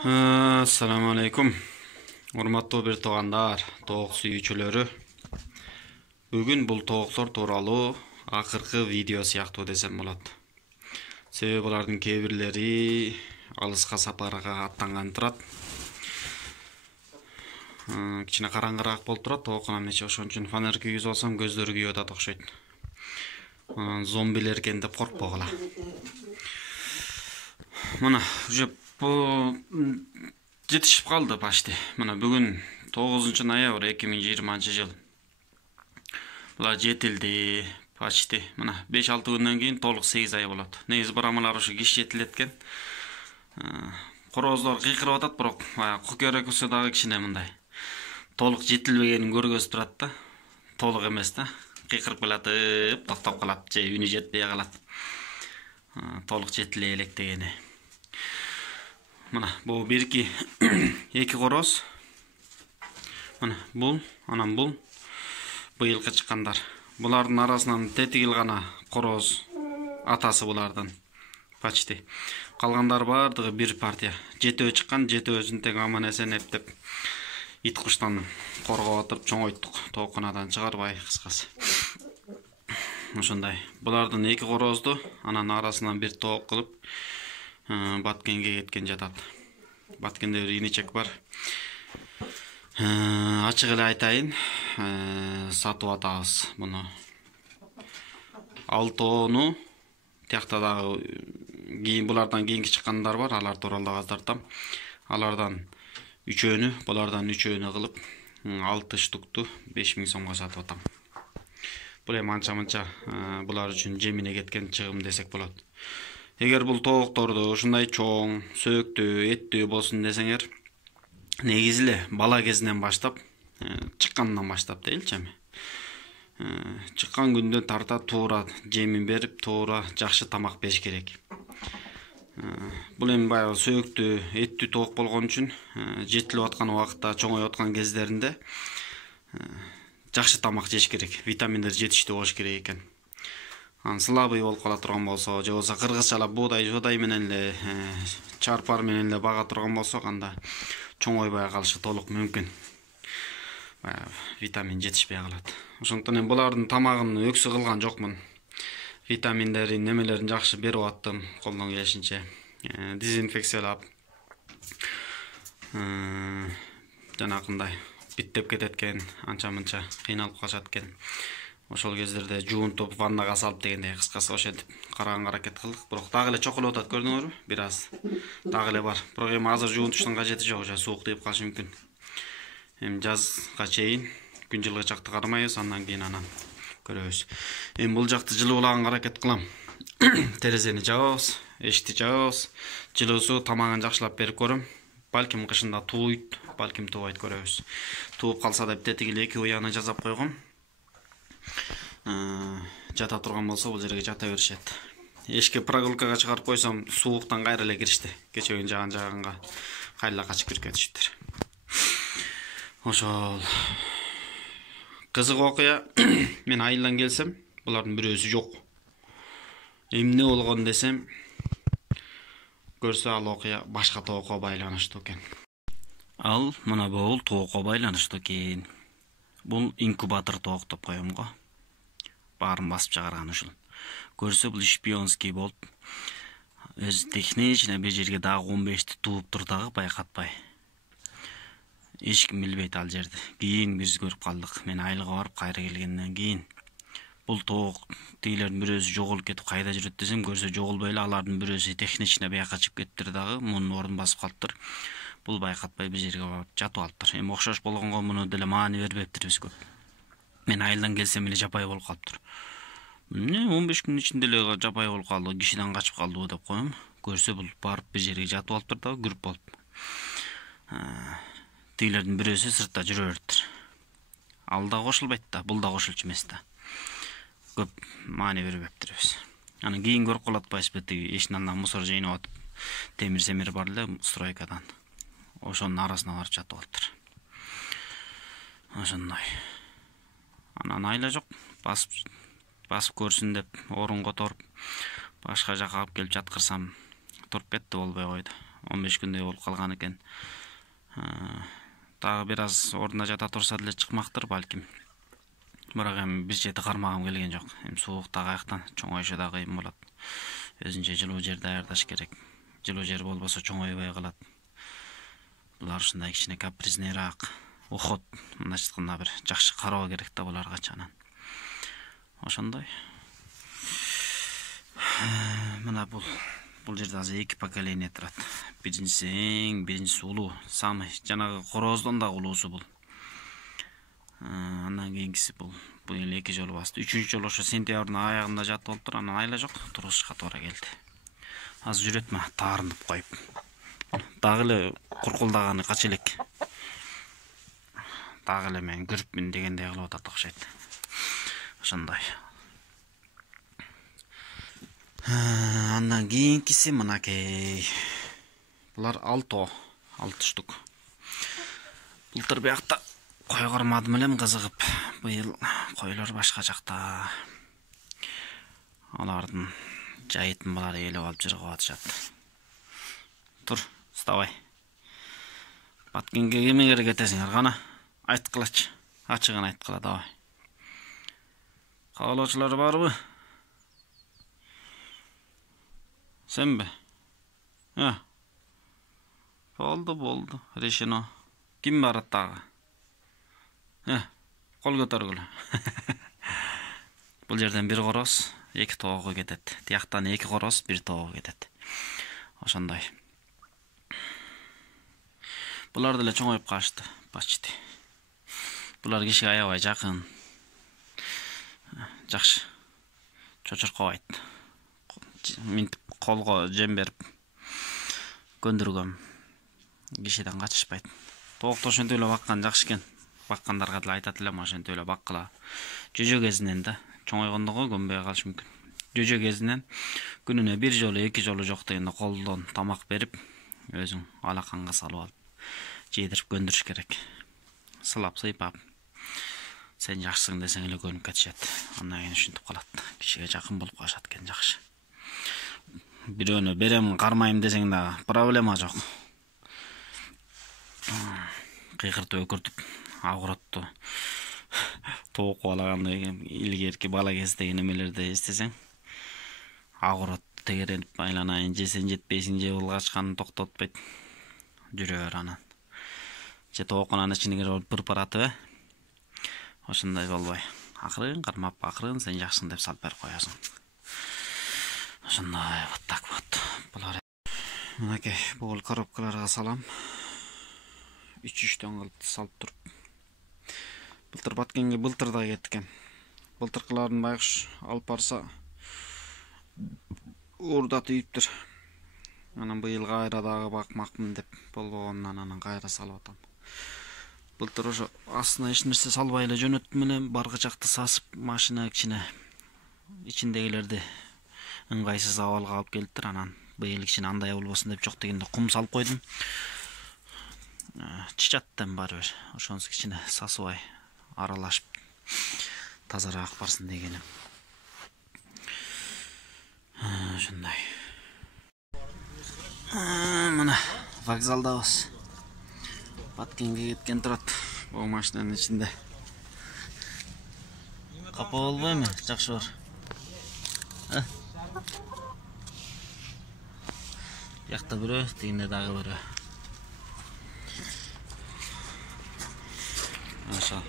Assalamu alaikum. Урматтуу бир туугандар, тоок сүйүүчүлөрү. Бүгүн бул тооктор тууралуу акыркы видео сыяктуу десем болот. Себеби булардын кээ бирлери алыска сапарга аттанган турат. Кичине караңгыраак болуп турат, тоокунан эче ошон үчүн фонарь кийгизип алсам көздөрү күйүп атат окшойт. Зомбилер экен деп коркпогула. Мына уже жетишип калды почти. Мына бүгүн 9-ноябрь 2020-жыл. Була жетилди почти. Мына 5-6 күндөн кийин толук 8 ай болот. Негизи барамалар ушу киш жетилет экен. Корооздор кыйкырып атат, бирок кукерекусы дагы кичине мындай. Толук жетилбегенин көргөзүп турат да. Толук эмес да. Кыйкырып калатып, токтоп калат, же үнү жетпей калат. Толук жетиле элек дегени. Мына бул бирки эки короз. Мына бул, анан бул быйылкы чыккандар. Булардын арасынан тетигил гана короз атасы булардын. Почти. Калгандар бардыгы бир партия. Жетөө чыккан, жетөөсүн тең аман эсен эптеп ит куштан коргоп отуруп чоңойттук. Тоокунадан чыгарбай, кыскасы. Ошондой. Булардын эки корозду анан арасынан бир тоок кылып Баткенге кеткен жатат. Баткенде бир иничек бар. Ачык эле айтайын, сатып атабыз муну. Алтоону тиякта дагы кийин булардан кийинки чыккандар бар, алар тууралуу дагы тартам. Алардан үчөөнү, булардан үчөөнү кылып 6 штукту 5000 сомго сатып атам. Бул эми анча-мынча булар үчүн жемине кеткен чыгым десек болот. Эгер бул тоокторду ушундай чоң, сөөктүү, эттүү болсун десеңер, негизи эле бала кезинен баштап, чыккандан баштап дейилчи эми. Чыккан күндөн тарта туура жемин берип, туура жакшы тамак бериш керек. Бул эми баягы сөөктүү, эттүү тоок болгон үчүн жетилип аткан убакытта, чоңоюп аткан кездеринде жакшы тамак жеш керек, витаминдер жетиштүү болуш керек экен. Слабый болуп кала турган болсо, же болбосо кыргызчалап буудай менен эле, чарпар менен эле бага турган болсо, анда чоңойбай калышы толук мүмкүн. Витамин жетишпей калат. Ошондон эми булардын тамагын өксү кылган жокмун. Витаминдерин, немелерин жакшы берип аттым, колдон келишинче. Дезинфекциялап, жанакындай биттеп кетет экен, анча-мынча кыйналып калышат экен. Ошол кездерде жуунтуп ваннага салып дегендей, кыскасы ошентип караганга аракет кылдык. Бирок дагы эле чокулуп атат, көрдүңөрбү? Бир аз. Дагы эле бар. Бирок эми азыр жуунтуштун кажети жок, уже суук тийип калышы мүмкүн. Эми жазга чейин күн жылгы жакты кармайбыз, андан кийин анан көрөбүз. Эми бул жакты жылуулаганга аракет кылам. Терезени жабабыз, эшикти жабабыз. Жылуусу тамагын жакшылап берип көрөм. Балким кышында тууйт, балким туубайт, көрөбүз. Тууп калса деп тетигил эки уяны жасап койгом. Жата турган болсо бул жерге жата беришет. Эшикке прогулкага чыгарып койсом, сууктан кайра эле киришти. Кече күн жаганга кайра качып кирип кетишиптир. Ошол кызык окуя. Мен айылдан келсем, булардын бирөөсү жок. Эмне болгон десем, көрсө ал окуя башка тоокко байланыштуу экен. Ал мына бул тоокко байланыштуу экен. Бул инкубатор тоок деп коем го. Баарын басып чыгарган ушул. Көрсө бул шпионский болуп, өзү технично бир жерге дагы 15ти тууп тур дагы байкатпай. Эч ким билбейт ал жерди. Кийин биз көрүп калдык. Мен айылга барып кайра келгенден кийин бул тоок тигилердин бирөөсү жоголуп кетип кайда жүрөт десем, көрсө жоголбой эле алардын бирөөсү технично бияка чыгып кетиптир дагы, мунун ордун басып калыптыр. Бул байкатпай бир жерге барып жатып алыптыр. Эми окшош болгонго муну деле маани бербептирбиз көп. Мен айылдан келсем эле жапай болуп калыптыр. Эмне 15 күнүн ичинде эле жапай болуп калды, кишиден качып калдыбы деп коем. Көрсө бул барып бир жерге жатып алыптыр дагы, күрүп болуп. Тигилердин бирөөсү сыртта жүрө бериптир. Ал да кошулбайт да, бул да кошулчу эмес да. Көп маани бербептирбиз. Анан кийин көрүп калат атпайсызбы, тиги эшиктин алдынан мусор жыйнап атып, темир бар эле стройкадан. Ошонун арасына барып жатып алыптыр. Ошондой. Анан айла жок, басып көрсүн деп орун которуп, башка жака алып келип жаткырсам туруп кетти, болбой койду. 15 күндей болуп калган экен. Дагы бир аз ордуна жата турса деле чыкмактыр балким. Бирок эми бир жети кармагым келген жок. Эми сууктагы аяктан чоңоюшу да кыйын болот. Өзүнчө жылуу жер даярдаш керек. Жылуу жер болбосо чоңойбой калат. Булар ушундай кичине капризнейраак, ухот, мындайча айтканда бир жакшы кароо керек да буларга чанан. Ошондой. Мына бул жерде азыр 2 поколение турат. Биринчиси улуу, самый жанагы корооздон да улуусу бул. Андан кийинкиси бул эл 2 жолу басты. 3-үнчү жолу ошо сентябрдын аягында жатып болуптур, анан айла жок, турушка туура келди. Азыр жүрөт ма, таарынып коюп. Дагы эле куркулдаганы кача элек. Дагы эле мен көрүпмүн дегендей кылып атат окшойт. Ошондой. Андан кийинкиси мынакей. Булар 6 штук. Былтыр биякта кой кармадым элем кызыгып. Быйыл койлор башка жакта. Алардын жайытын балары элеп алып жыргап атышат. Тур, вставай. Баткенге кеме керек этесиңер кана? Айткылачы. Ачыгын айткыла давай. Каалоочулар барбы? Сенби? Болду. Решено. Ким барат дагы? Кол көтөргүлө. Бул жерден бир короз 2 тоого кетет. Тияктан 2 короз 1 тоого кетет. Ошондой. Булар деле чоңоюп калышты, почти. Булар кишиге аябай жакын. Жакшы. Чочуркабайт. Минтип колго жем берип көндүргөм. Кишиден качышпайт. Тоокто ошентип эле баккан жакшы экен. Баккандарга деле айтат элем, ошентип эле баккыла. Жөжө кезинен да чоңойгондого көнбөй калышы мүмкүн. Жөжө кезинен күнүнө 1 жолу 2 жолу жок дегенде колдон тамак берип, өзүң алаканга салып алып жедирип көндүрүш керек. Сылап сыйпап. Сен жакшысың десең эле көнүп кетишет. Андан кийин ушинтип калат. Кишиге жакын болуп калышат экен жакшы. Бирөөнө берем, кармайм десең да проблема жок. Кыйкыртып өкүртүп агыротту. Тоок калаганда илгерки бала кездеги немелерди эстесең, агырот тегеренип айланайын, жесең жетпейсиң, же булгачканы токтотпойт. Жүрө бер анан. Же тоокунан ичине кирип пыр паратып, ошондой болбой. Акырын кармап, акырын сен жакшысың деп салып берип коесуң. Ошондой вот так вот. Булар мынакей бул коробкаларга салам. 3-3төн кылып салып туруп. Былтыр баткенге былтыр да кеткен. Былтыркыларын байкуш алып барса уурда тийиптир. Анан быйыл кайра дагы бакмакмын деп болбогонунан анан кайра салып атам. Былтыр ошо астына эч нерсе салбай эле жөнөттүм эле, баргычакты сасып, машина кичине ичиндегилерди ыңгайсыз абалга алып келиптир. Анан быйыл кичине андай болбосун деп жок дегенде кум салып койдум. Чычаттан баары бир. Ошонусу кичине сасыбай аралашып тазараак барсын дегеним. Ошондой. Мына вокзалдабыз. Баткенге кеткен турат. Бул машинанын ичинде. Капа болбойбу? Жакшы бар. Якта бирөө, тигинде дагы бирөө. Ошо.